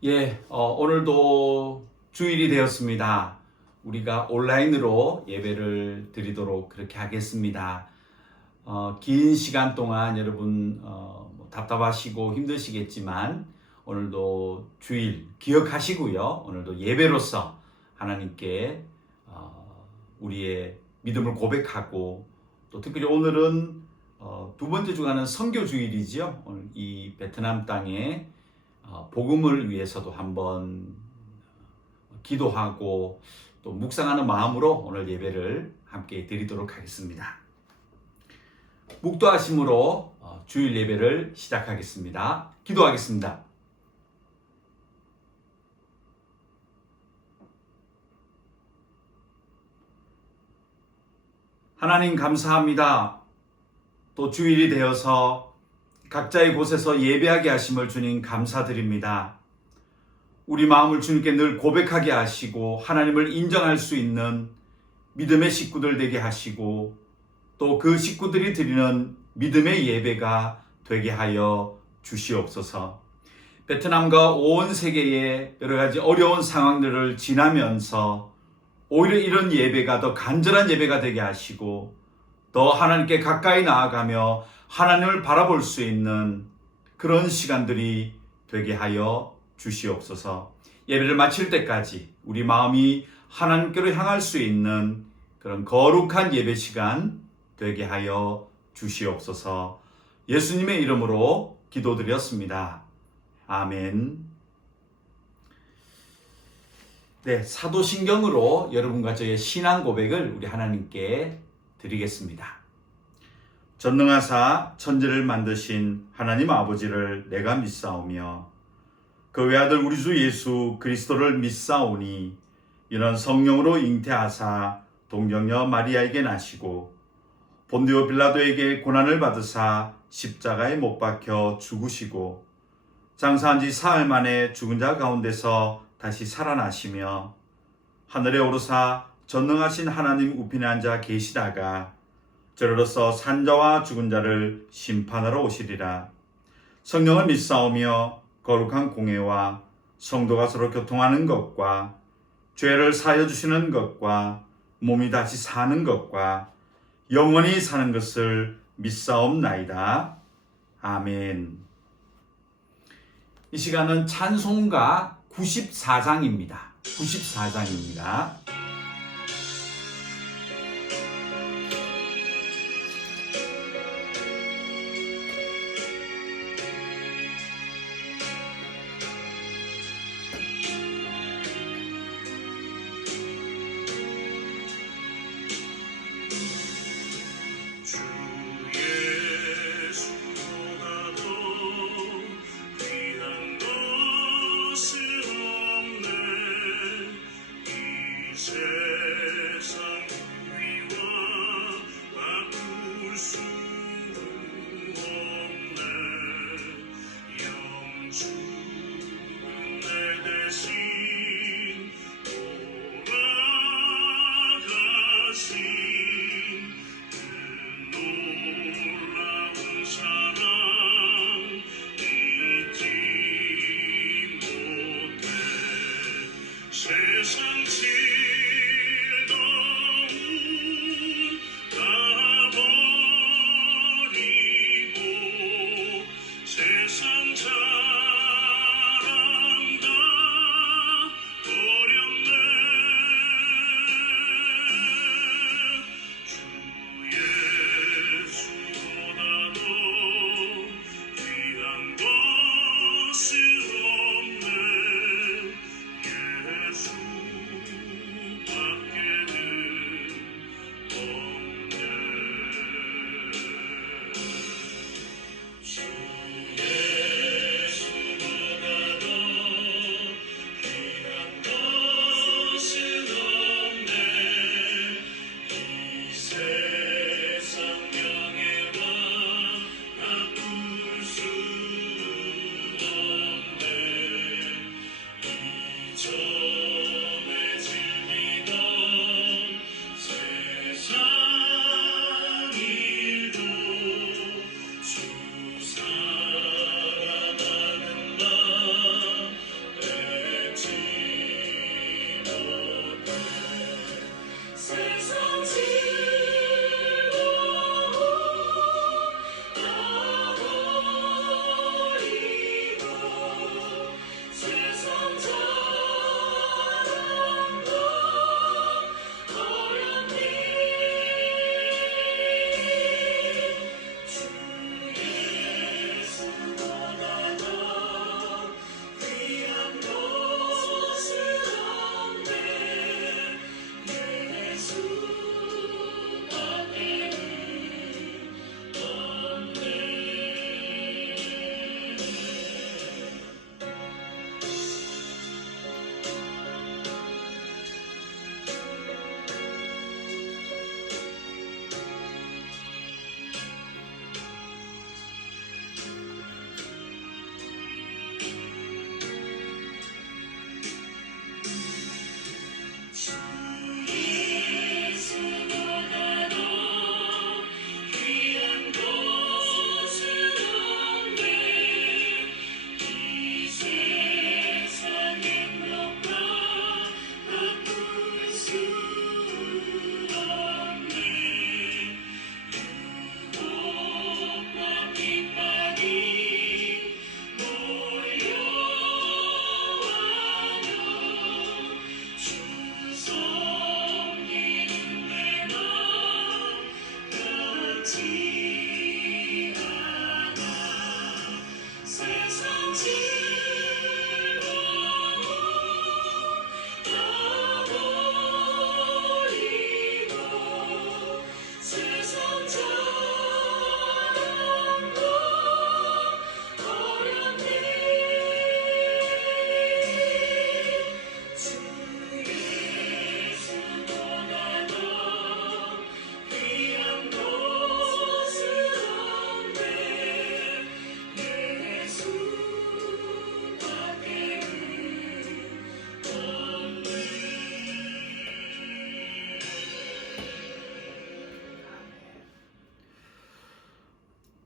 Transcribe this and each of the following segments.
오늘도 주일이 되었습니다. 우리가 온라인으로 예배를 드리도록 그렇게 하겠습니다. 긴 시간 동안 여러분 답답하시고 힘드시겠지만 오늘도 주일 기억하시고요. 오늘도 예배로서 하나님께 우리의 믿음을 고백하고 또 특별히 오늘은 두 번째 주간은 선교 주일이죠. 오늘 이 베트남 땅에 복음을 위해서도 한번 기도하고 또 묵상하는 마음으로 오늘 예배를 함께 드리도록 하겠습니다. 묵도하심으로 주일 예배를 시작하겠습니다. 기도하겠습니다. 하나님 감사합니다. 또 주일이 되어서 각자의 곳에서 예배하게 하심을 주님 감사드립니다. 우리 마음을 주님께 늘 고백하게 하시고 하나님을 인정할 수 있는 믿음의 식구들 되게 하시고 또 그 식구들이 드리는 믿음의 예배가 되게 하여 주시옵소서. 베트남과 온 세계의 여러 가지 어려운 상황들을 지나면서 오히려 이런 예배가 더 간절한 예배가 되게 하시고 더 하나님께 가까이 나아가며 하나님을 바라볼 수 있는 그런 시간들이 되게 하여 주시옵소서. 예배를 마칠 때까지 우리 마음이 하나님께로 향할 수 있는 그런 거룩한 예배 시간 되게 하여 주시옵소서. 예수님의 이름으로 기도드렸습니다. 아멘. 사도신경으로 여러분과 저의 신앙 고백을 우리 하나님께 드리겠습니다. 전능하사 천지를 만드신 하나님 아버지를 내가 믿사오며 그 외아들 우리 주 예수 그리스도를 믿사오니 이는 성령으로 잉태하사 동정녀 마리아에게 나시고 본디오 빌라도에게 고난을 받으사 십자가에 못 박혀 죽으시고 장사한 지 사흘 만에 죽은 자 가운데서 다시 살아나시며 하늘에 오르사 전능하신 하나님 우편에 앉아 계시다가 저로서 산자와 죽은 자를 심판하러 오시리라. 성령을 믿사오며 거룩한 공회와 성도가 서로 교통하는 것과 죄를 사하여 주시는 것과 몸이 다시 사는 것과 영원히 사는 것을 믿사옵나이다. 아멘. 이 시간은 찬송가 94장입니다. 94장입니다. 세상에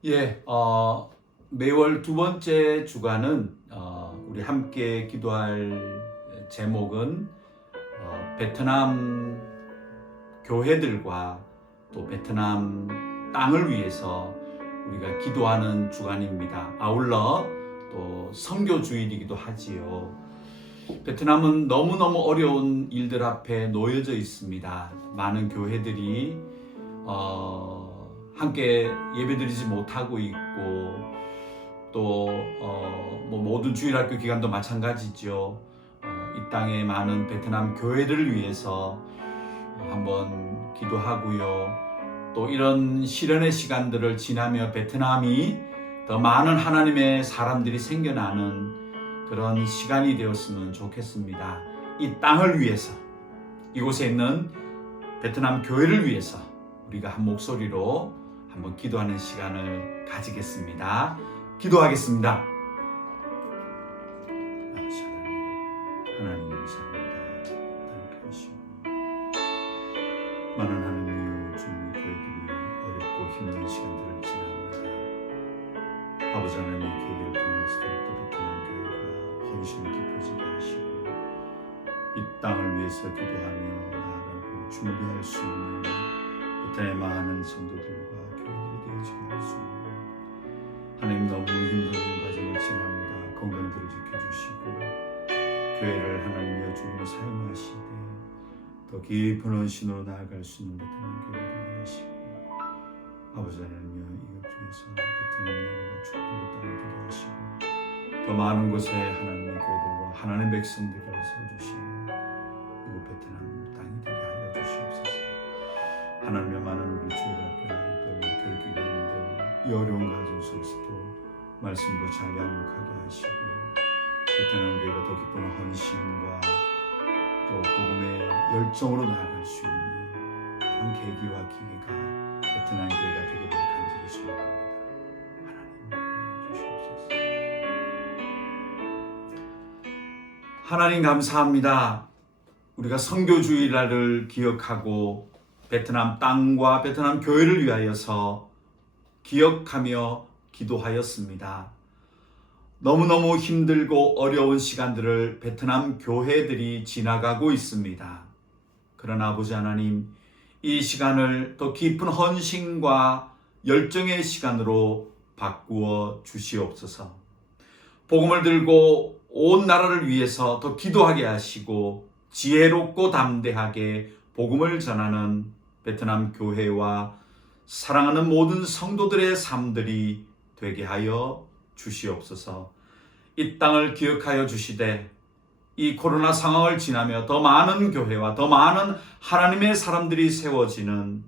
매월 두 번째 주간은 우리 함께 기도할 제목은 베트남 교회들과 또 베트남 땅을 위해서 우리가 기도하는 주간입니다. 아울러 또 선교주일이기도 하지요. 베트남은 너무너무 어려운 일들 앞에 놓여져 있습니다. 많은 교회들이 함께 예배드리지 못하고 있고 또 모든 주일학교 기간도 마찬가지죠. 이 땅의 많은 베트남 교회들을 위해서 한번 기도하고요. 또 이런 시련의 시간들을 지나며 베트남이 더 많은 하나님의 사람들이 생겨나는 그런 시간이 되었으면 좋겠습니다. 이 땅을 위해서, 이곳에 있는 베트남 교회를 위해서 우리가 한 목소리로 한번 기도하는 시간을 가지겠습니다. 기도하겠습니다. 하나님 감사합니다. 많은 하나님이여 주님의 교회들이 어렵고 힘든 시간들을 지납니다. 아버지 하나님 교회를 통해서 또 베트남 교회가 헌신이 깊어지게 하시고 이 땅을 위해서 기도하며 나아가고 준비할 수 있는 베트남의 많은 성도들과 교회들이 되어지게 할 수 있는 하나님 너무 힘든 과정을 지납니다. 건강들을 지켜주시고 교회를 하나님의 주님으로 사용하시되 더 깊은 헌신으로 나아갈 수 있는 베트남 교회를 하시고 아버지 하나님여 이것 중에서 베트남 나라가 축복의 땅이 되게 하시고 더 많은 곳에 하나님의 교회들과 하나님의 백성들을 세워주시는 이곳 베트남 땅이 되게 하여 주시옵소서. 하나님의 많은 우리 주일학교 아이들, 교육기관들 이 어려운 가정 속에서도 말씀도 잘 양육하게 하시고 베트남 교회가 더 깊은 헌신과 또 복음의 열정으로 나아갈 수 있는 그런 계기와 기회가 베트남 교회가 되기를 간절히 소원합니다. 하나님 주시옵소서. 하나님 감사합니다. 우리가 선교주일날을 기억하고 베트남 땅과 베트남 교회를 위하여서 기억하며 기도하였습니다. 너무너무 힘들고 어려운 시간들을 베트남 교회들이 지나가고 있습니다. 그러나 아버지 하나님, 이 시간을 더 깊은 헌신과 열정의 시간으로 바꾸어 주시옵소서. 복음을 들고 온 나라를 위해서 더 기도하게 하시고 지혜롭고 담대하게 복음을 전하는 베트남 교회와 사랑하는 모든 성도들의 삶들이 되게 하여 주시옵소서. 이 땅을 기억하여 주시되 이 코로나 상황을 지나며 더 많은 교회와 더 많은 하나님의 사람들이 세워지는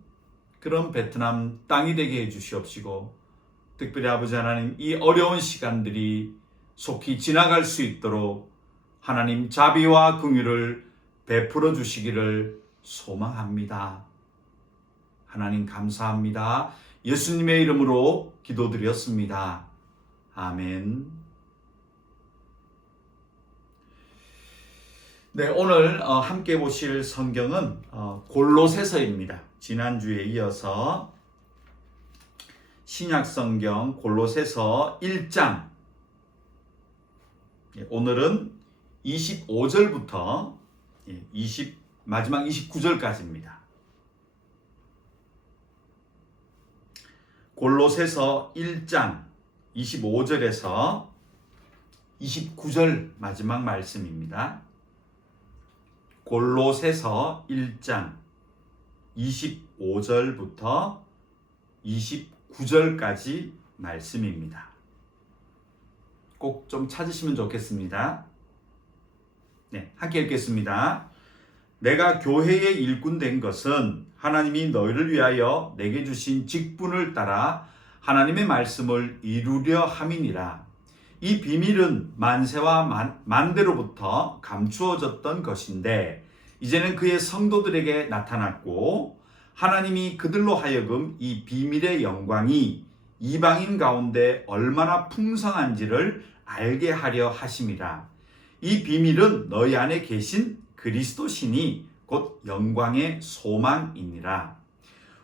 그런 베트남 땅이 되게 해 주시옵시고 특별히 아버지 하나님 이 어려운 시간들이 속히 지나갈 수 있도록 하나님 자비와 긍휼을 베풀어 주시기를 소망합니다. 하나님 감사합니다. 예수님의 이름으로 기도드렸습니다. 아멘. 네, 오늘 함께 보실 성경은 골로새서입니다. 지난주에 이어서 신약성경 골로새서 1장, 오늘은 25절부터 마지막 29절까지입니다. 골로새서 1장 25절에서 29절 마지막 말씀입니다. 골로새서 1장 25절부터 29절까지 말씀입니다. 꼭 좀 찾으시면 좋겠습니다. 네, 함께 읽겠습니다. 내가 교회의 일꾼 된 것은 하나님이 너희를 위하여 내게 주신 직분을 따라 하나님의 말씀을 이루려 함이니라. 이 비밀은 만세와 만대로부터 감추어졌던 것인데 이제는 그의 성도들에게 나타났고 하나님이 그들로 하여금 이 비밀의 영광이 이방인 가운데 얼마나 풍성한지를 알게 하려 하심이라. 이 비밀은 너희 안에 계신 그리스도시니 곧 영광의 소망이니라.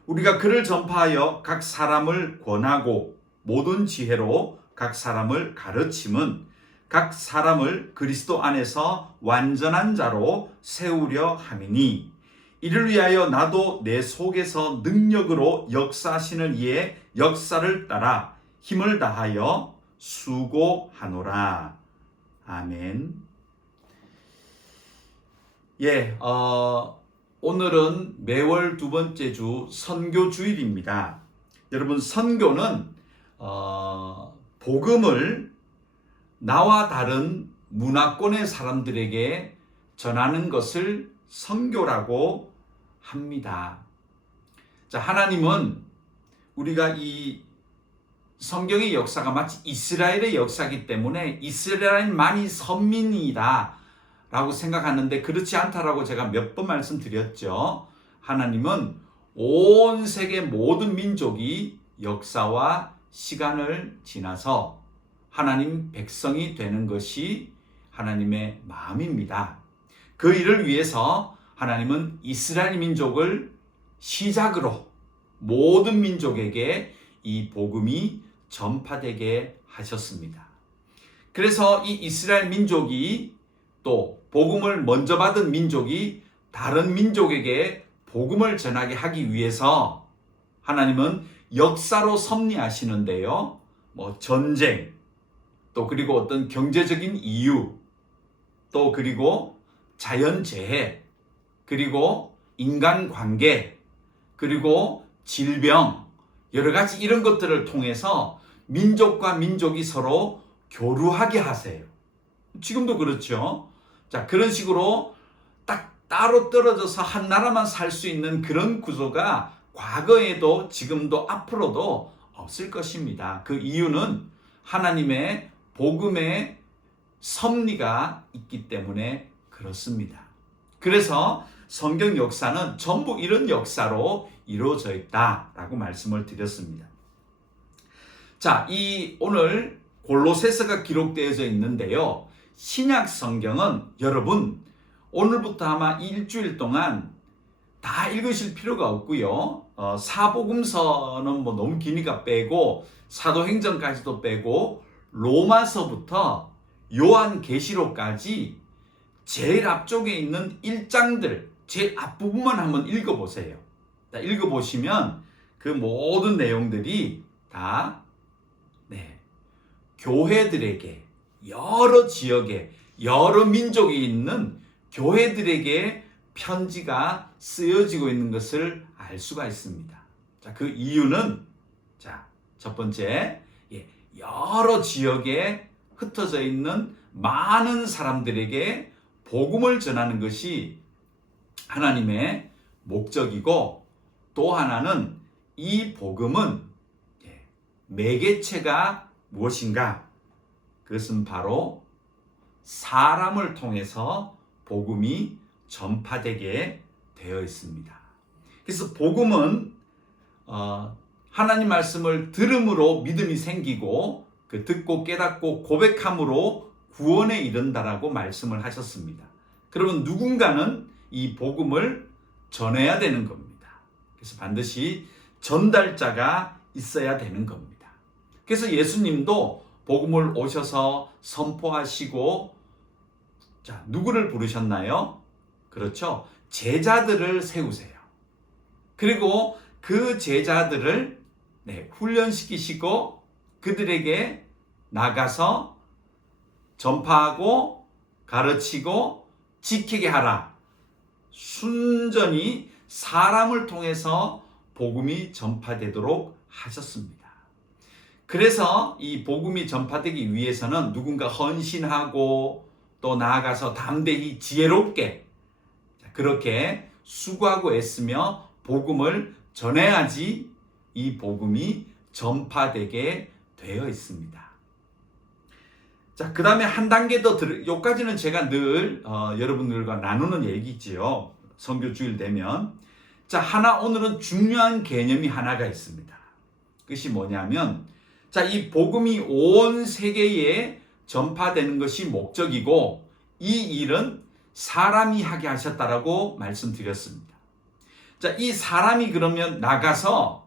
우리가 그를 전파하여 각 사람을 권하고 모든 지혜로 각 사람을 가르침은 각 사람을 그리스도 안에서 완전한 자로 세우려 함이니 이를 위하여 나도 내 속에서 능력으로 역사하시는 이의 역사를 따라 힘을 다하여 수고하노라. 아멘. 오늘은 매월 두 번째 주 선교 주일입니다. 여러분, 선교는 복음을 나와 다른 문화권의 사람들에게 전하는 것을 선교라고 합니다. 자, 하나님은 우리가 이 성경의 역사가 마치 이스라엘의 역사이기 때문에 이스라엘만이 선민이다 라고 생각하는데 그렇지 않다라고 제가 몇 번 말씀드렸죠. 하나님은 온 세계 모든 민족이 역사와 시간을 지나서 하나님 백성이 되는 것이 하나님의 마음입니다. 그 일을 위해서 하나님은 이스라엘 민족을 시작으로 모든 민족에게 이 복음이 전파되게 하셨습니다. 그래서 이 이스라엘 민족이 또 복음을 먼저 받은 민족이 다른 민족에게 복음을 전하게 하기 위해서 하나님은 역사로 섭리하시는데요. 전쟁, 또 그리고 어떤 경제적인 이유, 또 그리고 자연재해, 그리고 인간관계, 그리고 질병, 여러 가지 이런 것들을 통해서 민족과 민족이 서로 교류하게 하세요. 지금도 그렇죠. 자, 그런 식으로 딱 따로 떨어져서 한 나라만 살 수 있는 그런 구조가 과거에도 지금도 앞으로도 없을 것입니다. 그 이유는 하나님의 복음의 섭리가 있기 때문에 그렇습니다. 그래서 성경 역사는 전부 이런 역사로 이루어져 있다라고 말씀을 드렸습니다. 자, 오늘 골로새서가 기록되어져 있는데요. 신약 성경은 여러분 오늘부터 아마 일주일 동안 다 읽으실 필요가 없고요. 사복음서는 너무 기니까 빼고 사도행전까지도 빼고 로마서부터 요한계시록까지 제일 앞쪽에 있는 1장들 제일 앞부분만 한번 읽어보세요. 읽어보시면 그 모든 내용들이 다 교회들에게 여러 지역에 여러 민족이 있는 교회들에게 편지가 쓰여지고 있는 것을 알 수가 있습니다. 자, 그 이유는 첫 번째, 여러 지역에 흩어져 있는 많은 사람들에게 복음을 전하는 것이 하나님의 목적이고, 또 하나는 이 복음은 매개체가 무엇인가? 그것은 바로 사람을 통해서 복음이 전파되게 되어 있습니다. 그래서 복음은 하나님 말씀을 들음으로 믿음이 생기고 그 듣고 깨닫고 고백함으로 구원에 이른다라고 말씀을 하셨습니다. 그러면 누군가는 이 복음을 전해야 되는 겁니다. 그래서 반드시 전달자가 있어야 되는 겁니다. 그래서 예수님도 복음을 오셔서 선포하시고, 자, 누구를 부르셨나요? 그렇죠. 제자들을 세우세요. 그리고 그 제자들을 훈련시키시고 그들에게 나가서 전파하고 가르치고 지키게 하라. 순전히 사람을 통해서 복음이 전파되도록 하셨습니다. 그래서 이 복음이 전파되기 위해서는 누군가 헌신하고 또 나아가서 담대히 지혜롭게 그렇게 수고하고 애쓰며 복음을 전해야지 이 복음이 전파되게 되어 있습니다. 자, 그 다음에 한 단계 더 여기까지는 제가 늘 여러분들과 나누는 얘기지요. 선교주일 되면. 자, 오늘은 중요한 개념이 하나가 있습니다. 그것이 뭐냐면, 자, 이 복음이 온 세계에 전파되는 것이 목적이고, 이 일은 사람이 하게 하셨다라고 말씀드렸습니다. 자, 이 사람이 그러면 나가서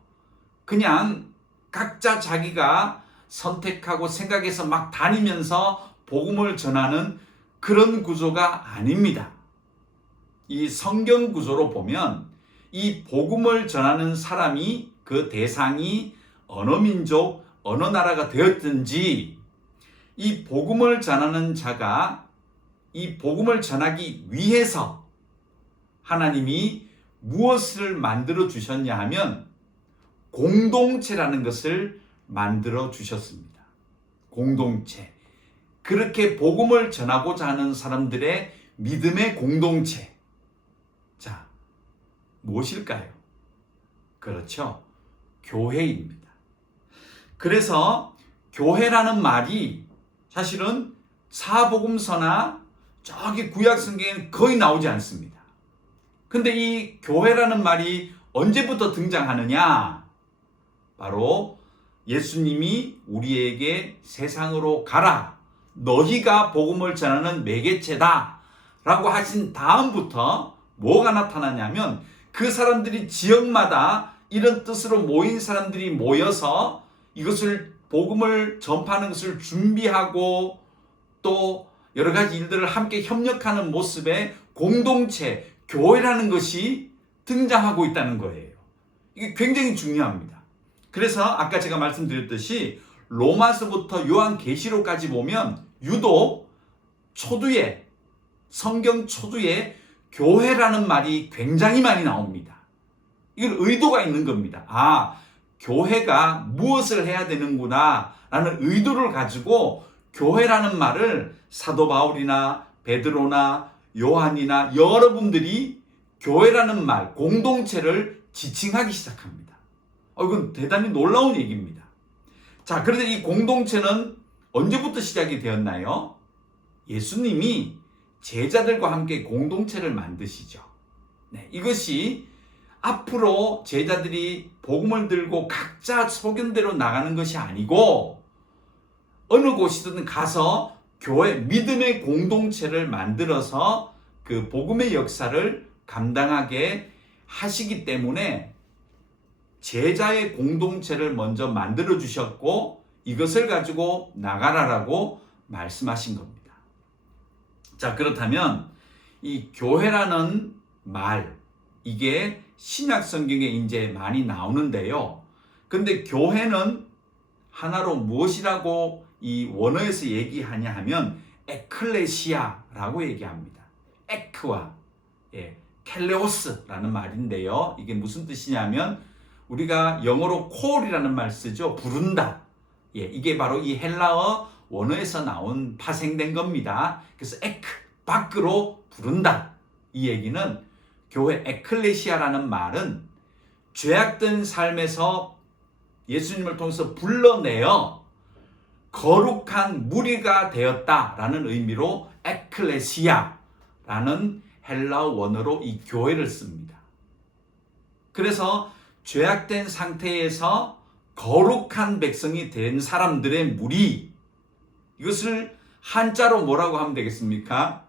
그냥 각자 자기가 선택하고 생각해서 막 다니면서 복음을 전하는 그런 구조가 아닙니다. 이 성경 구조로 보면 이 복음을 전하는 사람이, 그 대상이 어느 민족, 어느 나라가 되었든지 이 복음을 전하는 자가 이 복음을 전하기 위해서 하나님이 무엇을 만들어 주셨냐 하면 공동체라는 것을 만들어 주셨습니다. 공동체. 그렇게 복음을 전하고자 하는 사람들의 믿음의 공동체. 자, 무엇일까요? 그렇죠. 교회입니다. 그래서 교회라는 말이 사실은 사복음서나 저기 구약 성경에는 거의 나오지 않습니다. 근데 이 교회라는 말이 언제부터 등장하느냐? 바로 예수님이 우리에게 세상으로 가라, 너희가 복음을 전하는 매개체다 라고 하신 다음부터 뭐가 나타나냐면 그 사람들이 지역마다 이런 뜻으로 모인 사람들이 모여서 이것을 복음을 전파하는 것을 준비하고 또 여러 가지 일들을 함께 협력하는 모습의 공동체, 교회라는 것이 등장하고 있다는 거예요. 이게 굉장히 중요합니다. 그래서 아까 제가 말씀드렸듯이 로마서부터 요한계시록까지 보면 유독 초두에, 성경 초두에 교회라는 말이 굉장히 많이 나옵니다. 이건 의도가 있는 겁니다. 아, 교회가 무엇을 해야 되는구나 라는 의도를 가지고 교회라는 말을 사도 바울이나 베드로나 요한이나 여러분들이 교회라는 말, 공동체를 지칭하기 시작합니다. 이건 대단히 놀라운 얘기입니다. 자, 그런데 이 공동체는 언제부터 시작이 되었나요? 예수님이 제자들과 함께 공동체를 만드시죠. 네, 이것이 앞으로 제자들이 복음을 들고 각자 소견대로 나가는 것이 아니고 어느 곳이든 가서 교회, 믿음의 공동체를 만들어서 그 복음의 역사를 감당하게 하시기 때문에 제자의 공동체를 먼저 만들어 주셨고 이것을 가지고 나가라라고 말씀하신 겁니다. 자, 그렇다면 이 교회라는 말, 이게 신약 성경에 이제 많이 나오는데요. 근데 교회는 하나로 무엇이라고 이 원어에서 얘기하냐 하면 에클레시아라고 얘기합니다. 에크와 켈레오스라는 말인데요. 이게 무슨 뜻이냐면 우리가 영어로 콜이라는 말 쓰죠. 부른다. 이게 바로 이 헬라어 원어에서 나온 파생된 겁니다. 그래서 에크, 밖으로 부른다. 이 얘기는 교회 에클레시아라는 말은 죄악된 삶에서 예수님을 통해서 불러내어 거룩한 무리가 되었다라는 의미로 에클레시아라는 헬라어 원어로 이 교회를 씁니다. 그래서 죄악된 상태에서 거룩한 백성이 된 사람들의 무리, 이것을 한자로 뭐라고 하면 되겠습니까?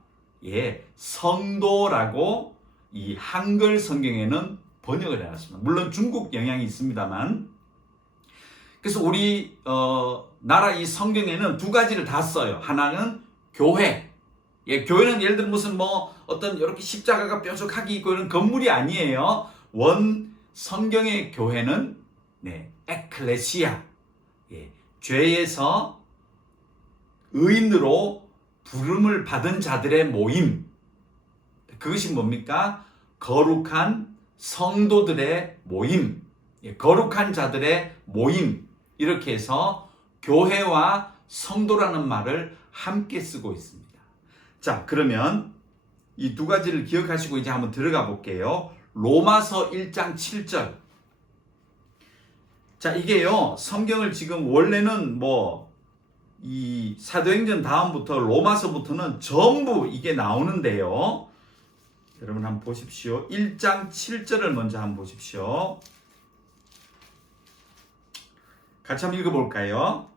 성도라고 이 한글 성경에는 번역을 해놨습니다. 물론 중국 영향이 있습니다만. 그래서 우리 나라 이 성경에는 두 가지를 다 써요. 하나는 교회. 교회는 예를 들면 무슨 어떤 이렇게 십자가가 뾰족하게 있고 이런 건물이 아니에요. 원 성경의 교회는 에클레시아. 죄에서 의인으로 부름을 받은 자들의 모임. 그것이 뭡니까? 거룩한 성도들의 모임. 거룩한 자들의 모임. 이렇게 해서 교회와 성도라는 말을 함께 쓰고 있습니다. 자, 그러면 이 두 가지를 기억하시고 이제 한번 들어가 볼게요. 로마서 1장 7절. 자, 이게요, 성경을 지금 원래는 이 사도행전 다음부터 로마서부터는 전부 이게 나오는데요. 여러분 한번 보십시오. 1장 7절을 먼저 한번 보십시오. 같이 한번 읽어볼까요?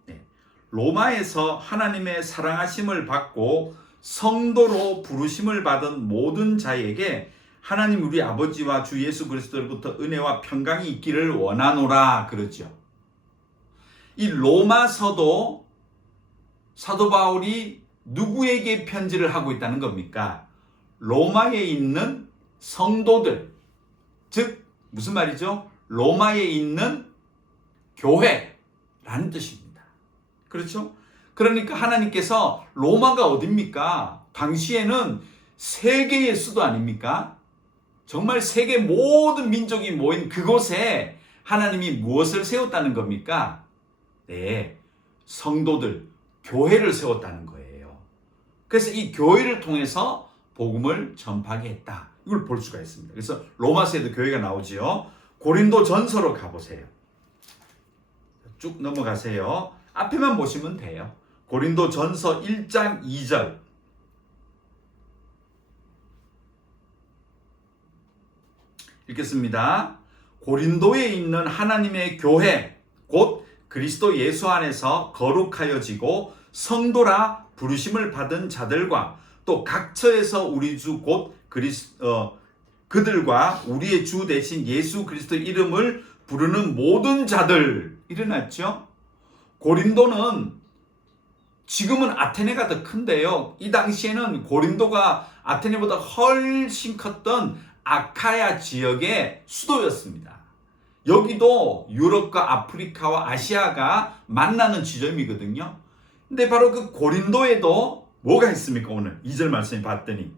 로마에서 하나님의 사랑하심을 받고 성도로 부르심을 받은 모든 자에게 하나님 우리 아버지와 주 예수 그리스도로부터 은혜와 평강이 있기를 원하노라 그러죠. 이 로마서도 사도 바울이 누구에게 편지를 하고 있다는 겁니까? 로마에 있는 성도들, 즉 무슨 말이죠? 로마에 있는 교회라는 뜻입니다. 그렇죠? 그러니까 하나님께서 로마가 어딥니까? 당시에는 세계의 수도 아닙니까? 정말 세계 모든 민족이 모인 그곳에 하나님이 무엇을 세웠다는 겁니까? 네, 성도들, 교회를 세웠다는 거예요. 그래서 이 교회를 통해서 복음을 전파하게 했다. 이걸 볼 수가 있습니다. 그래서 로마서에도 교회가 나오지요. 고린도 전서로 가보세요. 쭉 넘어가세요. 앞에만 보시면 돼요. 고린도 전서 1장 2절. 읽겠습니다. 고린도에 있는 하나님의 교회, 곧 그리스도 예수 안에서 거룩하여지고 성도라 부르심을 받은 자들과 또 각처에서 우리 주 곧 그들과 우리의 주 대신 예수 그리스도 이름을 부르는 모든 자들. 일어났죠? 고린도는 지금은 아테네가 더 큰데요. 이 당시에는 고린도가 아테네보다 훨씬 컸던 아카야 지역의 수도였습니다. 여기도 유럽과 아프리카와 아시아가 만나는 지점이거든요. 근데 바로 그 고린도에도 뭐가 있습니까? 오늘 2절 말씀에 봤더니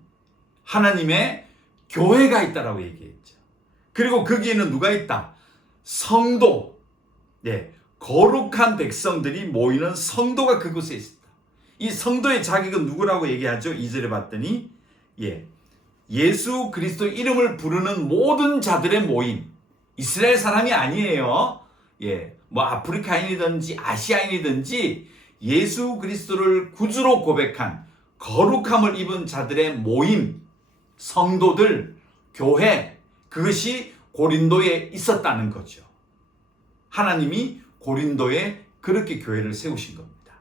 하나님의 교회가 있다라고 얘기했죠. 그리고 거기에는 누가 있다? 성도, 거룩한 백성들이 모이는 성도가 그곳에 있다. 이 성도의 자격은 누구라고 얘기하죠? 2절에 봤더니 예수 그리스도 이름을 부르는 모든 자들의 모임. 이스라엘 사람이 아니에요. 뭐 아프리카인이든지 아시아인이든지 예수 그리스도를 구주로 고백한 거룩함을 입은 자들의 모임, 성도들, 교회, 그것이 고린도에 있었다는 거죠. 하나님이 고린도에 그렇게 교회를 세우신 겁니다.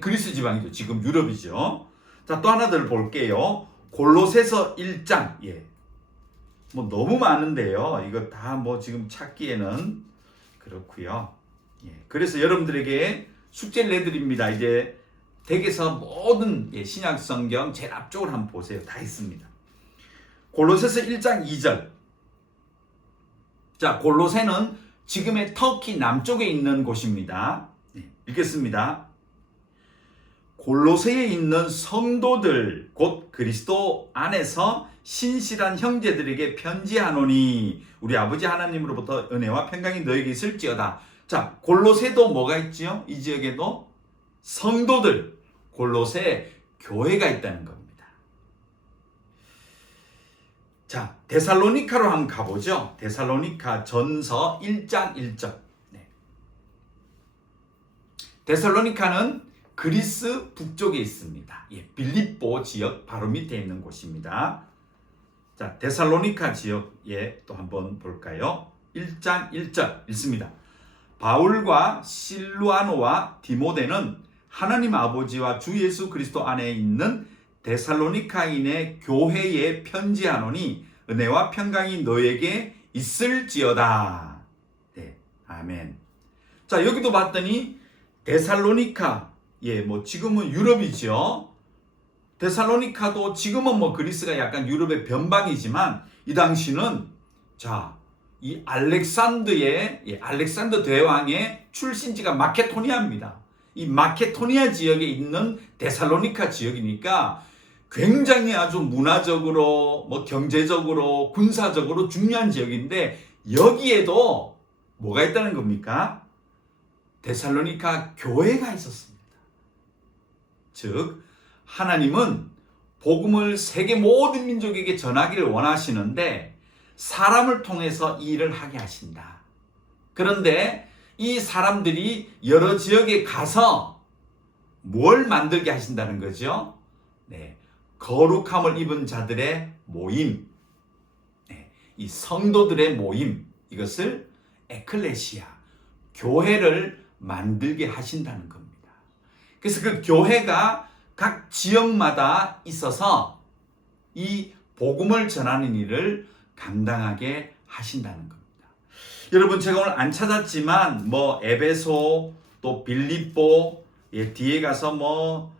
그리스 지방이죠. 지금 유럽이죠. 자, 또 하나 더 볼게요. 골로새서 1장. 뭐 너무 많은데요. 이거 다 뭐 지금 찾기에는 그렇고요. 그래서 여러분들에게 숙제를 내드립니다. 이제 댁에서 모든 신약 성경 제일 앞쪽을 한번 보세요. 다 있습니다. 골로새서 1장 2절. 자, 골로새는 지금의 터키 남쪽에 있는 곳입니다. 읽겠습니다. 골로새에 있는 성도들 곧 그리스도 안에서 신실한 형제들에게 편지하노니 우리 아버지 하나님으로부터 은혜와 평강이 너에게 있을지어다. 자, 골로새도 뭐가 있지요? 이 지역에도 성도들, 골로새 교회가 있다는 겁니다. 자, 데살로니카로 한번 가보죠. 데살로니카 전서 1장 1절. 데살로니카는 그리스 북쪽에 있습니다. 빌립보 지역 바로 밑에 있는 곳입니다. 자, 데살로니카 지역에 또 한번 볼까요? 1장 1절 읽습니다. 바울과 실루아노와 디모데는 하나님 아버지와 주 예수 그리스도 안에 있는 데살로니카인의 교회에 편지하노니 은혜와 평강이 너에게 있을지어다. 아멘. 자, 여기도 봤더니 데살로니카, 뭐 지금은 유럽이죠. 데살로니카도 지금은 뭐 그리스가 약간 유럽의 변방이지만 이 당시는 이 알렉산더 대왕의 출신지가 마케도니아입니다. 이 마케도니아 지역에 있는 데살로니카 지역이니까 굉장히 아주 문화적으로, 뭐 경제적으로, 군사적으로 중요한 지역인데 여기에도 뭐가 있다는 겁니까? 데살로니카 교회가 있었습니다. 즉 하나님은 복음을 세계 모든 민족에게 전하기를 원하시는데 사람을 통해서 이 일을 하게 하신다. 그런데 이 사람들이 여러 지역에 가서 뭘 만들게 하신다는 거죠? 거룩함을 입은 자들의 모임, 이 성도들의 모임, 이것을 에클레시아, 교회를 만들게 하신다는 겁니다. 그래서 그 교회가 각 지역마다 있어서 이 복음을 전하는 일을 감당하게 하신다는 겁니다. 여러분, 제가 오늘 안 찾았지만 뭐 에베소, 또 빌립보, 뒤에 가서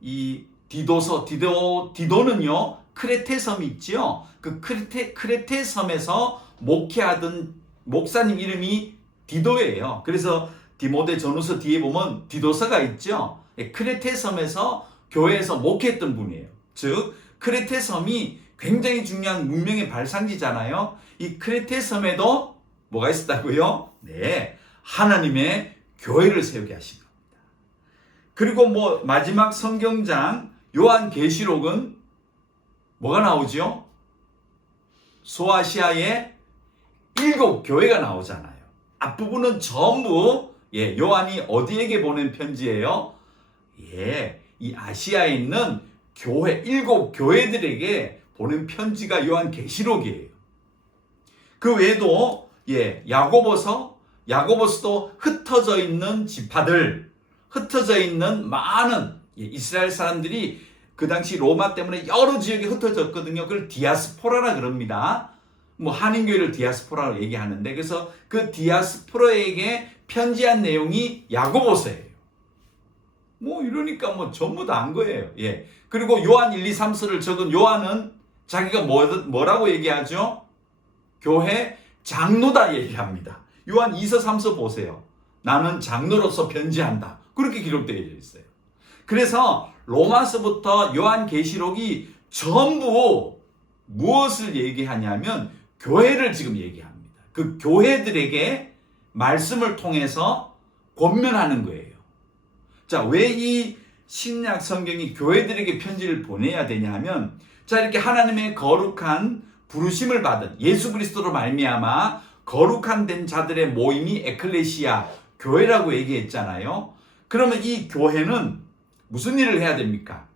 이 디도는요 크레테 섬 있지요. 그 크레테 섬에서 목회하던 목사님 이름이 디도예요. 그래서 디모데 전후서 뒤에 보면 디도서가 있죠. 크레테 섬에서 교회에서 목회했던 분이에요. 즉 크레테 섬이 굉장히 중요한 문명의 발상지잖아요. 이 크레테 섬에도 뭐가 있었다고요? 네, 하나님의 교회를 세우게 하신 겁니다. 그리고 마지막 성경장 요한계시록은 뭐가 나오죠? 소아시아의 7 교회가 나오잖아요. 앞부분은 전부 요한이 어디에게 보낸 편지예요? 이 아시아에 있는 7 교회들에게 보낸 편지가 요한계시록이에요. 그 외에도 야고보서도 흩어져 있는 지파들, 흩어져 있는 많은 이스라엘 사람들이 그 당시 로마 때문에 여러 지역에 흩어졌거든요. 그걸 디아스포라라 그럽니다. 한인교회를 디아스포라로 얘기하는데, 그래서 그 디아스포라에게 편지한 내용이 야고보서예요. 이러니까 전부 다 한 거예요. 그리고 요한 1, 2, 3서를 적은 요한은 자기가 뭐라고 얘기하죠? 교회 장로다 얘기합니다. 요한 2서 3서 보세요. 나는 장로로서 편지한다. 그렇게 기록되어 있어요. 그래서 로마서부터 요한계시록이 전부 무엇을 얘기하냐면 교회를 지금 얘기합니다. 그 교회들에게 말씀을 통해서 권면하는 거예요. 자, 왜 이 신약 성경이 교회들에게 편지를 보내야 되냐 하면, 자, 이렇게 하나님의 거룩한 부르심을 받은 예수 그리스도로 말미암아 거룩한 된 자들의 모임이 에클레시아, 교회라고 얘기했잖아요. 그러면 이 교회는 무슨 일을 해야 됩니까?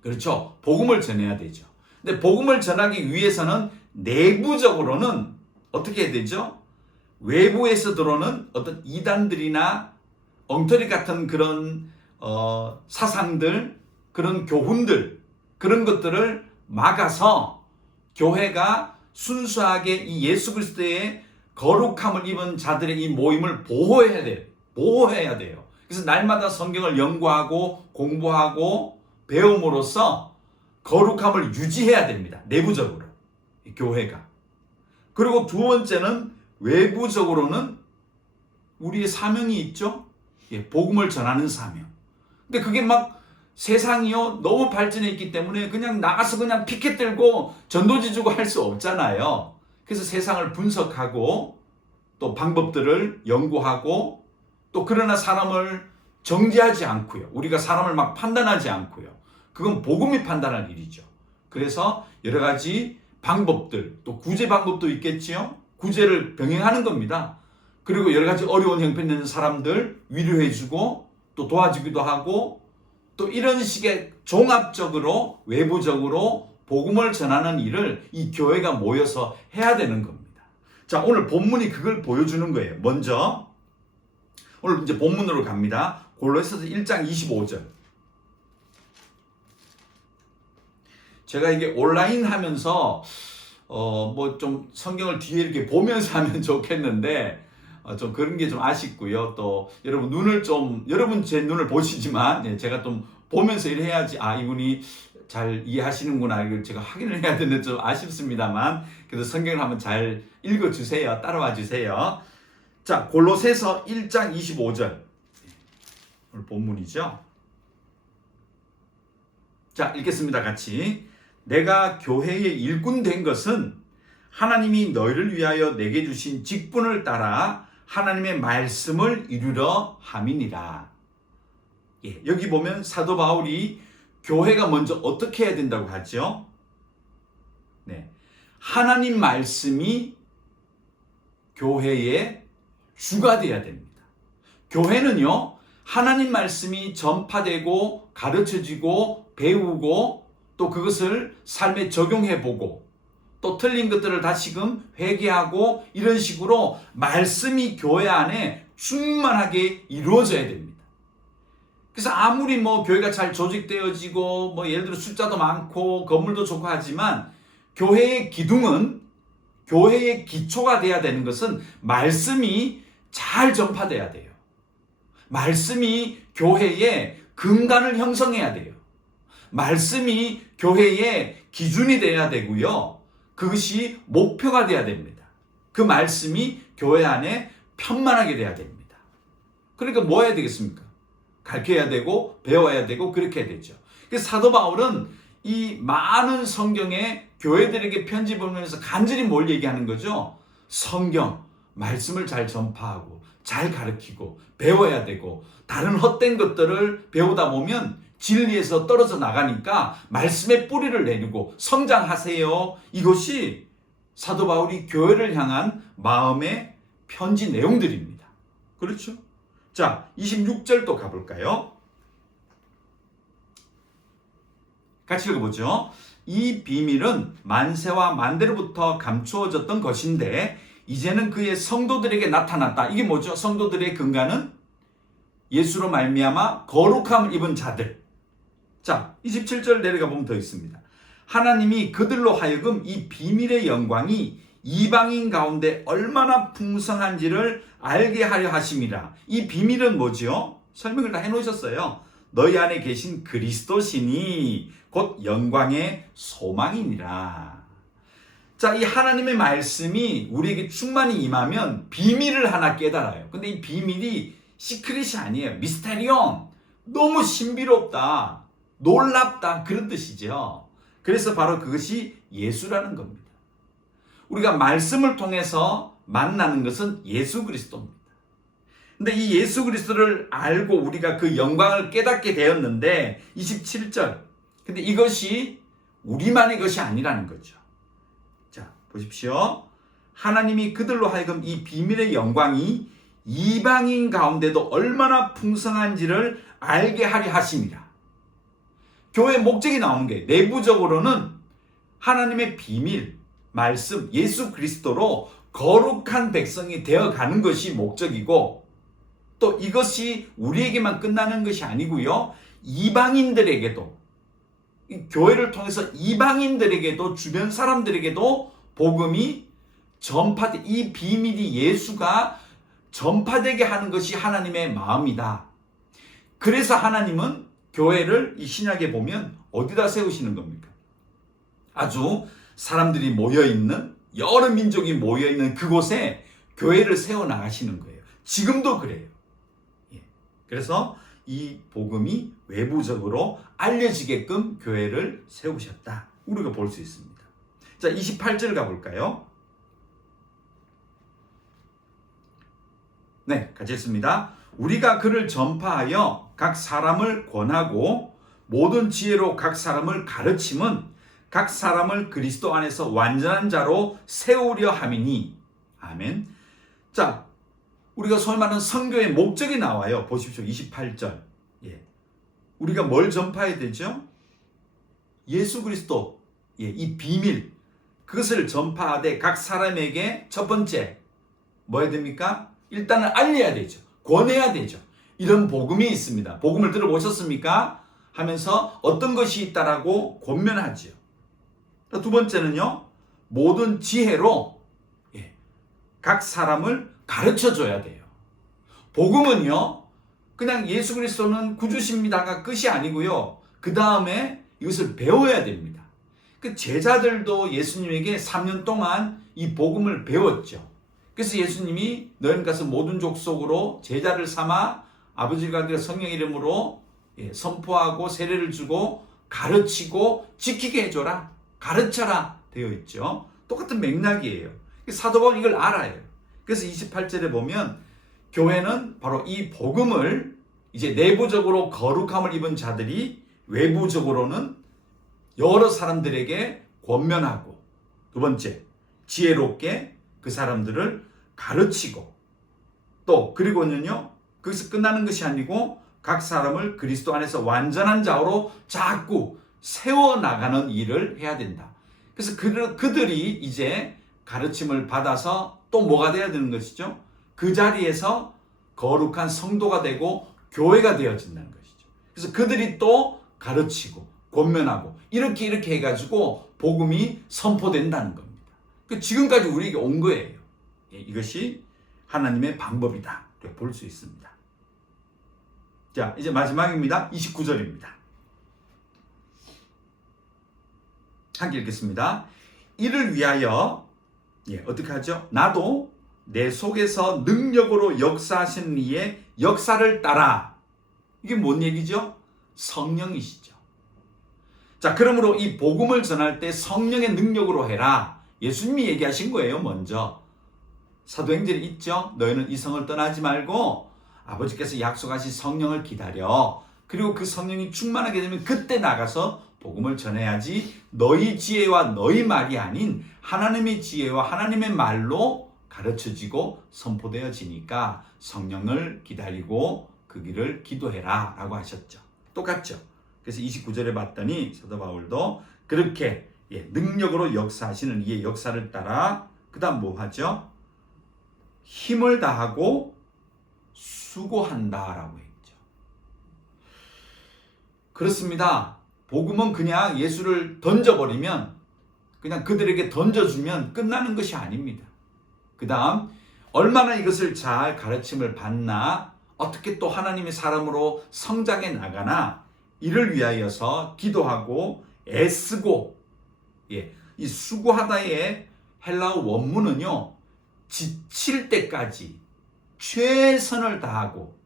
그렇죠. 복음을 전해야 되죠. 근데 복음을 전하기 위해서는 내부적으로는 어떻게 해야 되죠? 외부에서 들어오는 어떤 이단들이나 엉터리 같은 그런 사상들, 그런 교훈들, 그런 것들을 막아서 교회가 순수하게 이 예수 그리스도의 거룩함을 입은 자들의 이 모임을 보호해야 돼요. 보호해야 돼요. 그래서 날마다 성경을 연구하고 공부하고 배움으로써 거룩함을 유지해야 됩니다. 내부적으로 교회가. 그리고 두 번째는 외부적으로는 우리의 사명이 있죠. 복음을 전하는 사명. 근데 그게 세상이요 너무 발전해 있기 때문에 그냥 나가서 그냥 피켓 들고 전도지 주고 할 수 없잖아요. 그래서 세상을 분석하고 또 방법들을 연구하고, 또 그러나 사람을 정죄하지 않고요. 우리가 사람을 판단하지 않고요. 그건 복음이 판단할 일이죠. 그래서 여러 가지 방법들, 또 구제 방법도 있겠지요. 구제를 병행하는 겁니다. 그리고 여러 가지 어려운 형편 있는 사람들 위로해주고 또 도와주기도 하고, 또 이런 식의 종합적으로 외부적으로 복음을 전하는 일을 이 교회가 모여서 해야 되는 겁니다. 자, 오늘 본문이 그걸 보여주는 거예요. 먼저 오늘 이제 본문으로 갑니다. 골로새서 1장 25절. 제가 이게 온라인 하면서 좀 성경을 뒤에 이렇게 보면서 하면 좋겠는데 좀 그런 게 좀 아쉽고요. 또 여러분 제 눈을 보시지만 제가 좀 보면서 일해야지 이분이 잘 이해하시는구나 이걸 제가 확인을 해야 되는데 좀 아쉽습니다만, 그래도 성경을 한번 잘 읽어주세요. 따라와 주세요. 자, 골로새서 1장 25절 오늘 본문이죠. 자, 읽겠습니다. 같이. 내가 교회의 일꾼 된 것은 하나님이 너희를 위하여 내게 주신 직분을 따라 하나님의 말씀을 이루려 함이니라. 여기 보면 사도 바울이 교회가 먼저 어떻게 해야 된다고 하죠? 하나님 말씀이 교회의 주가 되어야 됩니다. 교회는요, 하나님 말씀이 전파되고 가르쳐지고 배우고 또 그것을 삶에 적용해보고 또 틀린 것들을 다시금 회개하고 이런 식으로 말씀이 교회 안에 충만하게 이루어져야 됩니다. 그래서 아무리 교회가 잘 조직되어지고 예를 들어 숫자도 많고 건물도 좋고 하지만 교회의 기둥은, 교회의 기초가 돼야 되는 것은 말씀이 잘 전파돼야 돼요. 말씀이 교회의 근간을 형성해야 돼요. 말씀이 교회의 기준이 돼야 되고요. 그것이 목표가 돼야 됩니다. 그 말씀이 교회 안에 편만하게 돼야 됩니다. 그러니까 뭐 해야 되겠습니까? 가르쳐야 되고 배워야 되고 그렇게 해야 되죠. 그래서 사도 바울은 이 많은 성경의 교회들에게 편지 보면서 간절히 뭘 얘기하는 거죠? 성경, 말씀을 잘 전파하고 잘 가르치고 배워야 되고 다른 헛된 것들을 배우다 보면 진리에서 떨어져 나가니까 말씀의 뿌리를 내리고 성장하세요. 이것이 사도 바울이 교회를 향한 마음의 편지 내용들입니다. 그렇죠? 자, 26절 또 가볼까요? 같이 읽어보죠. 이 비밀은 만세와 만대로부터 감추어졌던 것인데 이제는 그의 성도들에게 나타났다. 이게 뭐죠? 성도들의 근간은 예수로 말미암아 거룩함을 입은 자들. 자, 27절 내려가 보면 더 있습니다. 하나님이 그들로 하여금 이 비밀의 영광이 이방인 가운데 얼마나 풍성한지를 알게 하려 하심이라. 이 비밀은 뭐죠? 설명을 다 해놓으셨어요. 너희 안에 계신 그리스도시니 곧 영광의 소망이니라. 자, 이 하나님의 말씀이 우리에게 충만히 임하면 비밀을 하나 깨달아요. 근데 이 비밀이 시크릿이 아니에요. 미스테리온. 너무 신비롭다. 놀랍다. 그런 뜻이죠. 그래서 바로 그것이 예수라는 겁니다. 우리가 말씀을 통해서 만나는 것은 예수 그리스도입니다. 근데 이 예수 그리스도를 알고 우리가 그 영광을 깨닫게 되었는데 27절. 근데 이것이 우리만의 것이 아니라는 거죠. 자, 보십시오. 하나님이 그들로 하여금 이 비밀의 영광이 이방인 가운데도 얼마나 풍성한지를 알게 하려 하심이라. 교회의 목적이 나오는 게 내부적으로는 하나님의 비밀, 말씀, 예수 그리스도로 거룩한 백성이 되어가는 것이 목적이고 또 이것이 우리에게만 끝나는 것이 아니고요. 이방인들에게도 이 교회를 통해서 이방인들에게도 주변 사람들에게도 복음이 전파돼 이 비밀이 예수가 전파되게 하는 것이 하나님의 마음이다. 그래서 하나님은 교회를 이 신약에 보면 어디다 세우시는 겁니까? 아주 사람들이 모여있는 여러 민족이 모여있는 그곳에 교회를 세워나가시는 거예요. 지금도 그래요. 그래서 이 복음이 외부적으로 알려지게끔 교회를 세우셨다. 우리가 볼 수 있습니다. 자, 28절 가볼까요? 네, 같이 읽습니다. 우리가 그를 전파하여 각 사람을 권하고 모든 지혜로 각 사람을 가르침은 각 사람을 그리스도 안에서 완전한 자로 세우려 함이니. 아멘. 자, 우리가 소위 말하는 선교의 목적이 나와요. 보십시오. 28절. 우리가 뭘 전파해야 되죠? 예수 그리스도, 이 비밀, 그것을 전파하되 각 사람에게 첫 번째 뭐 해야 됩니까? 일단은 알려야 되죠. 권해야 되죠. 이런 복음이 있습니다. 복음을 들어보셨습니까? 하면서 어떤 것이 있다라고 권면하지요. 두 번째는요, 모든 지혜로 각 사람을 가르쳐 줘야 돼요. 복음은요, 그냥 예수 그리스도는 구주십니다가 끝이 아니고요. 그 다음에 이것을 배워야 됩니다. 그 제자들도 예수님에게 3년 동안 이 복음을 배웠죠. 그래서 예수님이 너희는 가서 모든 족속으로 제자를 삼아 아버지가 아들과 성령 이름으로 선포하고 세례를 주고 가르치고 지키게 해줘라. 가르쳐라 되어 있죠. 똑같은 맥락이에요. 사도 바울은 이걸 알아요. 그래서 28절에 보면 교회는 바로 이 복음을 이제 내부적으로 거룩함을 입은 자들이 외부적으로는 여러 사람들에게 권면하고 두 번째 지혜롭게 그 사람들을 가르치고 또 그리고는요 거기서 끝나는 것이 아니고 각 사람을 그리스도 안에서 완전한 자로 자꾸 세워나가는 일을 해야 된다. 그래서 그들이 이제 가르침을 받아서 또 뭐가 돼야 되는 것이죠? 그 자리에서 거룩한 성도가 되고 교회가 되어진다는 것이죠. 그래서 그들이 또 가르치고 권면하고 이렇게 해가지고 복음이 선포된다는 겁니다. 지금까지 우리에게 온 거예요. 이것이 하나님의 방법이다. 볼 수 있습니다. 자, 이제 마지막입니다. 29절입니다. 함께 읽겠습니다. 이를 위하여 어떻게 하죠? 나도 내 속에서 능력으로 역사하시는 이의 역사를 따라. 이게 뭔 얘기죠? 성령이시죠. 자, 그러므로 이 복음을 전할 때 성령의 능력으로 해라. 예수님이 얘기하신 거예요. 먼저 사도행전에 있죠. 너희는 이 성을 떠나지 말고 아버지께서 약속하신 성령을 기다려. 그리고 그 성령이 충만하게 되면 그때 나가서 복음을 전해야지, 너희 지혜와 너희 말이 아닌 하나님의 지혜와 하나님의 말로 가르쳐지고 선포되어지니까 성령을 기다리고 그 길을 기도해라 라고 하셨죠. 똑같죠. 그래서 29절에 봤더니 사도 바울도 그렇게 능력으로 역사하시는 이의 역사를 따라, 그 다음 뭐 하죠? 힘을 다하고 수고한다 라고 했죠. 그렇습니다. 복음은 그냥 예수를 던져버리면, 그냥 그들에게 던져주면 끝나는 것이 아닙니다. 그 다음 얼마나 이것을 잘 가르침을 받나, 어떻게 또 하나님의 사람으로 성장해 나가나, 이를 위하여서 기도하고 애쓰고, 이 수고하다의 헬라어 원문은요, 지칠 때까지 최선을 다하고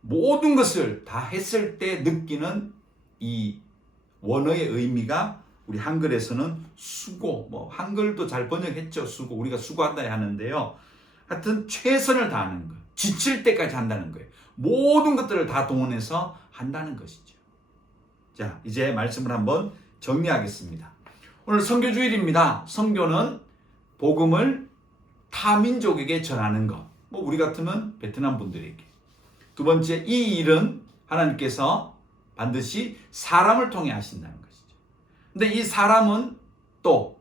모든 것을 다 했을 때 느끼는 이 원어의 의미가 우리 한글에서는 수고, 뭐 한글도 잘 번역했죠. 수고, 우리가 수고한다 하는데요. 하여튼 최선을 다하는 것, 지칠 때까지 한다는 거예요. 모든 것들을 다 동원해서 한다는 것이죠. 자, 이제 말씀을 한번 정리하겠습니다. 오늘 선교주일입니다. 선교는 복음을 타민족에게 전하는 것. 뭐 우리 같으면 베트남 분들에게. 두 번째, 이 일은 하나님께서 반드시 사람을 통해 하신다는 것이죠. 근데 이 사람은 또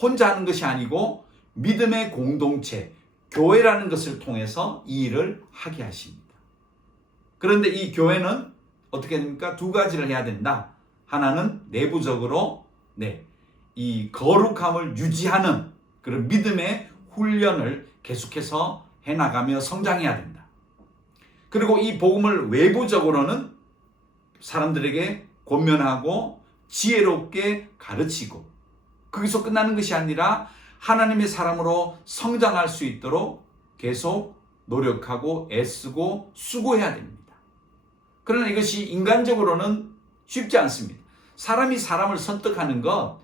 혼자 하는 것이 아니고 믿음의 공동체, 교회라는 것을 통해서 이 일을 하게 하십니다. 그런데 이 교회는 어떻게 됩니까? 두 가지를 해야 된다. 하나는 내부적으로 이 거룩함을 유지하는 그런 믿음의 훈련을 계속해서 해나가며 성장해야 된다. 그리고 이 복음을 외부적으로는 사람들에게 권면하고 지혜롭게 가르치고, 거기서 끝나는 것이 아니라 하나님의 사람으로 성장할 수 있도록 계속 노력하고 애쓰고 수고해야 됩니다. 그러나 이것이 인간적으로는 쉽지 않습니다. 사람이 사람을 설득하는 건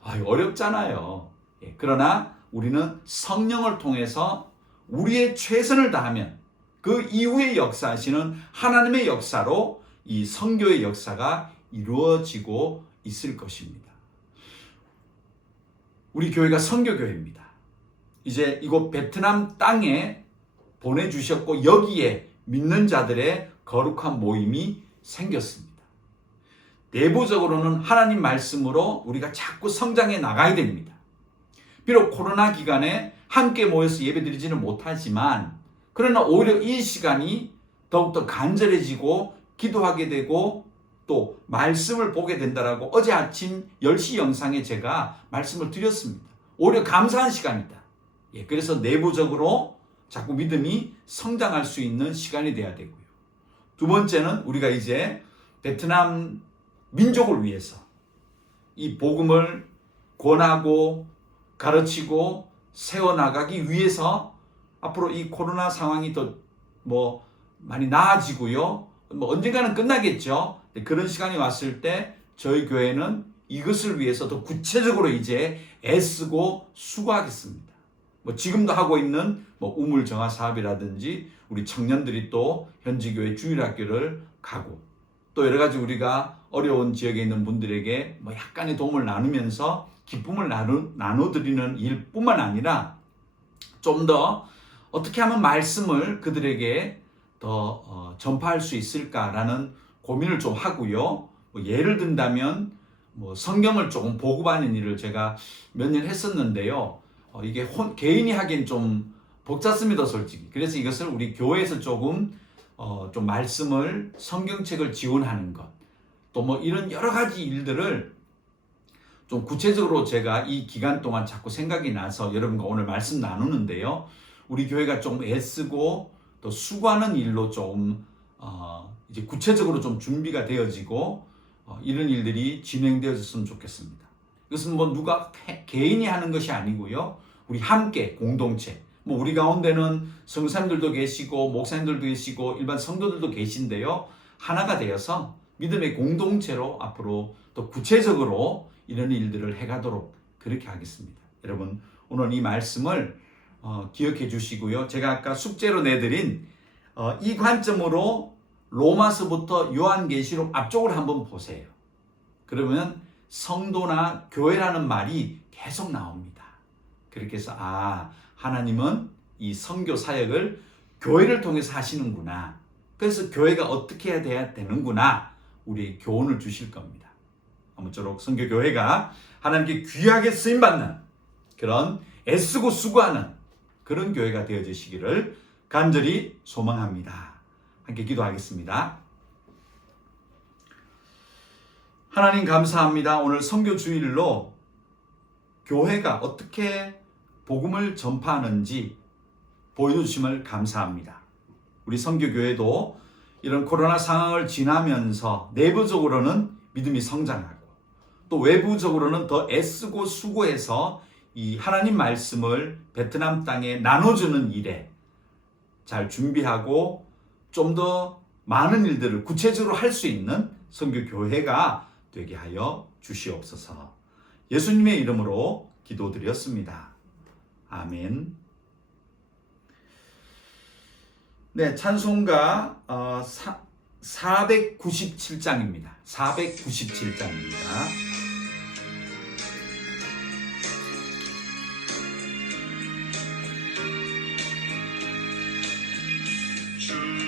어렵잖아요. 그러나 우리는 성령을 통해서 우리의 최선을 다하면 그 이후에 역사하시는 하나님의 역사로 이 선교의 역사가 이루어지고 있을 것입니다. 우리 교회가 선교교회입니다. 이제 이곳 베트남 땅에 보내주셨고 여기에 믿는 자들의 거룩한 모임이 생겼습니다. 내부적으로는 하나님 말씀으로 우리가 자꾸 성장해 나가야 됩니다. 비록 코로나 기간에 함께 모여서 예배드리지는 못하지만, 그러나 오히려 이 시간이 더욱더 간절해지고 기도하게 되고 또 말씀을 보게 된다라고 어제 아침 10시 영상에 제가 말씀을 드렸습니다. 오히려 감사한 시간이다. 그래서 내부적으로 자꾸 믿음이 성장할 수 있는 시간이 돼야 되고요. 두 번째는 우리가 이제 베트남 민족을 위해서 이 복음을 권하고 가르치고 세워나가기 위해서 앞으로 이 코로나 상황이 더 많이 나아지고요. 언젠가는 끝나겠죠. 그런 시간이 왔을 때 저희 교회는 이것을 위해서 더 구체적으로 이제 애쓰고 수고하겠습니다. 지금도 하고 있는 우물정화 사업이라든지 우리 청년들이 또 현지교회 주일학교를 가고, 또 여러 가지 우리가 어려운 지역에 있는 분들에게 약간의 도움을 나누면서 기쁨을 나눠드리는 일뿐만 아니라 좀 더 어떻게 하면 말씀을 그들에게 더 전파할 수 있을까라는 고민을 좀 하고요. 예를 든다면 성경을 조금 보급하는 일을 제가 몇 년 했었는데요. 이게 개인이 하기엔 좀 복잡습니다, 솔직히. 그래서 이것을 우리 교회에서 조금 좀 말씀을, 성경책을 지원하는 것, 또 이런 여러 가지 일들을 좀 구체적으로 제가 이 기간 동안 자꾸 생각이 나서 여러분과 오늘 말씀 나누는데요. 우리 교회가 좀 애쓰고 또 수고하는 일로 좀 이제 구체적으로 좀 준비가 되어지고 이런 일들이 진행되어졌으면 좋겠습니다. 이것은 뭐 누가 개인이 하는 것이 아니고요. 우리 함께 공동체. 뭐 우리 가운데는 성사님들도 계시고 목사님들도 계시고 일반 성도들도 계신데요. 하나가 되어서 믿음의 공동체로 앞으로 또 구체적으로 이런 일들을 해가도록 그렇게 하겠습니다. 여러분 오늘 이 말씀을 기억해 주시고요. 제가 아까 숙제로 내드린 이 관점으로 로마서부터 요한계시록 앞쪽을 한번 보세요. 그러면 성도나 교회라는 말이 계속 나옵니다. 그렇게 해서 하나님은 이 선교 사역을 교회를 통해서 하시는구나. 그래서 교회가 어떻게 해야 되는구나. 우리의 교훈을 주실 겁니다. 아무쪼록 선교교회가 하나님께 귀하게 쓰임받는 그런 애쓰고 수고하는 그런 교회가 되어지시기를 간절히 소망합니다. 함께 기도하겠습니다. 하나님 감사합니다. 오늘 선교 주일로 교회가 어떻게 복음을 전파하는지 보여주심을 감사합니다. 우리 선교교회도 이런 코로나 상황을 지나면서 내부적으로는 믿음이 성장하고 또 외부적으로는 더 애쓰고 수고해서 이 하나님 말씀을 베트남 땅에 나눠주는 일에 잘 준비하고 좀 더 많은 일들을 구체적으로 할 수 있는 선교교회가 되게 하여 주시옵소서. 예수님의 이름으로 기도드렸습니다. 아멘. 네, 찬송가 497장입니다. 497장입니다. 주의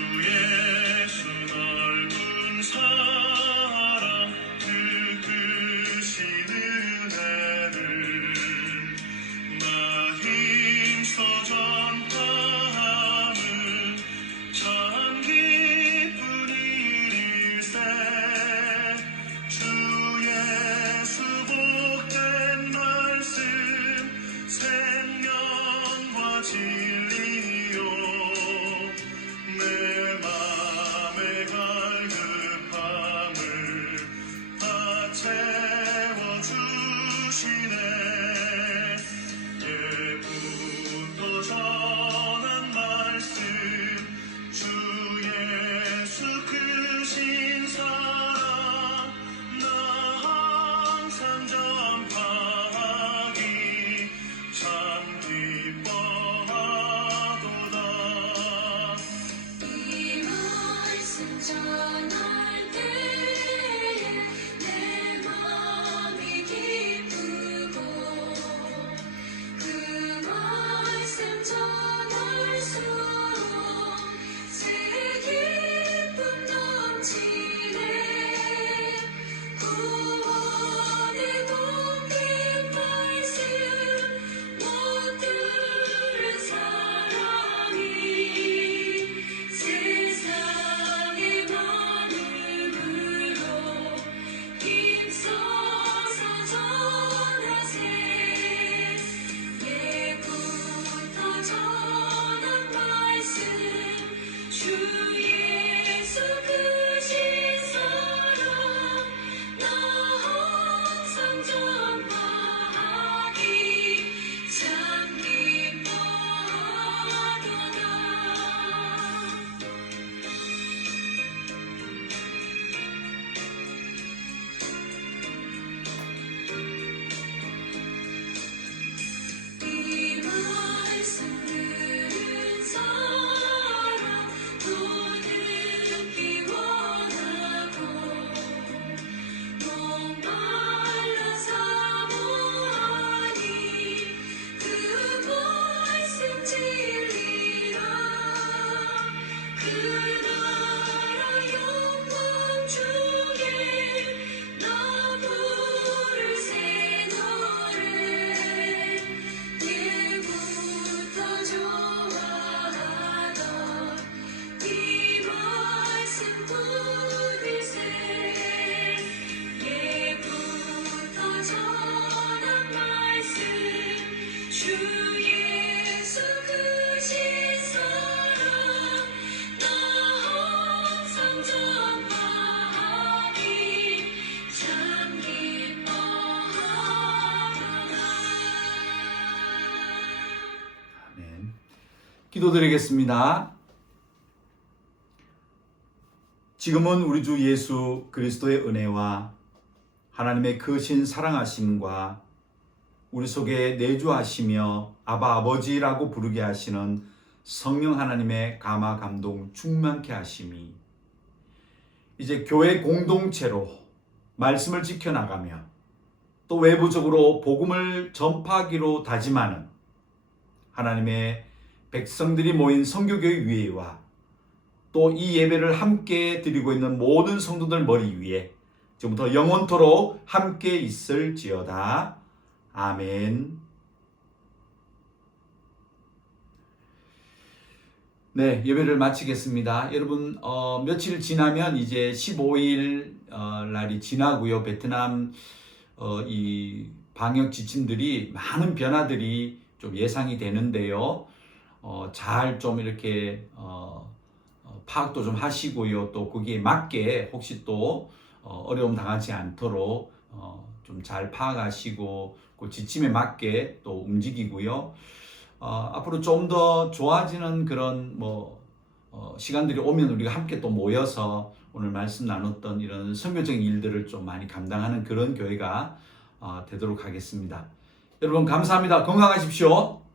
기도드리겠습니다. 지금은 우리 주 예수 그리스도의 은혜와 하나님의 크신 사랑하심과 우리 속에 내주하시며 아바 아버지라고 부르게 하시는 성령 하나님의 감화 감동 충만케 하심이 이제 교회 공동체로 말씀을 지켜나가며 또 외부적으로 복음을 전파하기로 다짐하는 하나님의 백성들이 모인 선교교회 위에와 또 이 예배를 함께 드리고 있는 모든 성도들 머리 위에 지금부터 영원토록 함께 있을지어다. 아멘. 네, 예배를 마치겠습니다. 여러분 며칠 지나면 이제 15일 날이 지나고요. 베트남 이 방역 지침들이 많은 변화들이 좀 예상이 되는데요. 잘 좀 이렇게 파악도 좀 하시고요. 또 거기에 맞게 혹시 또 어려움 당하지 않도록 좀 잘 파악하시고 그 지침에 맞게 또 움직이고요. 앞으로 좀 더 좋아지는 그런 시간들이 오면 우리가 함께 또 모여서 오늘 말씀 나눴던 이런 선교적인 일들을 좀 많이 감당하는 그런 교회가 되도록 하겠습니다. 여러분 감사합니다. 건강하십시오.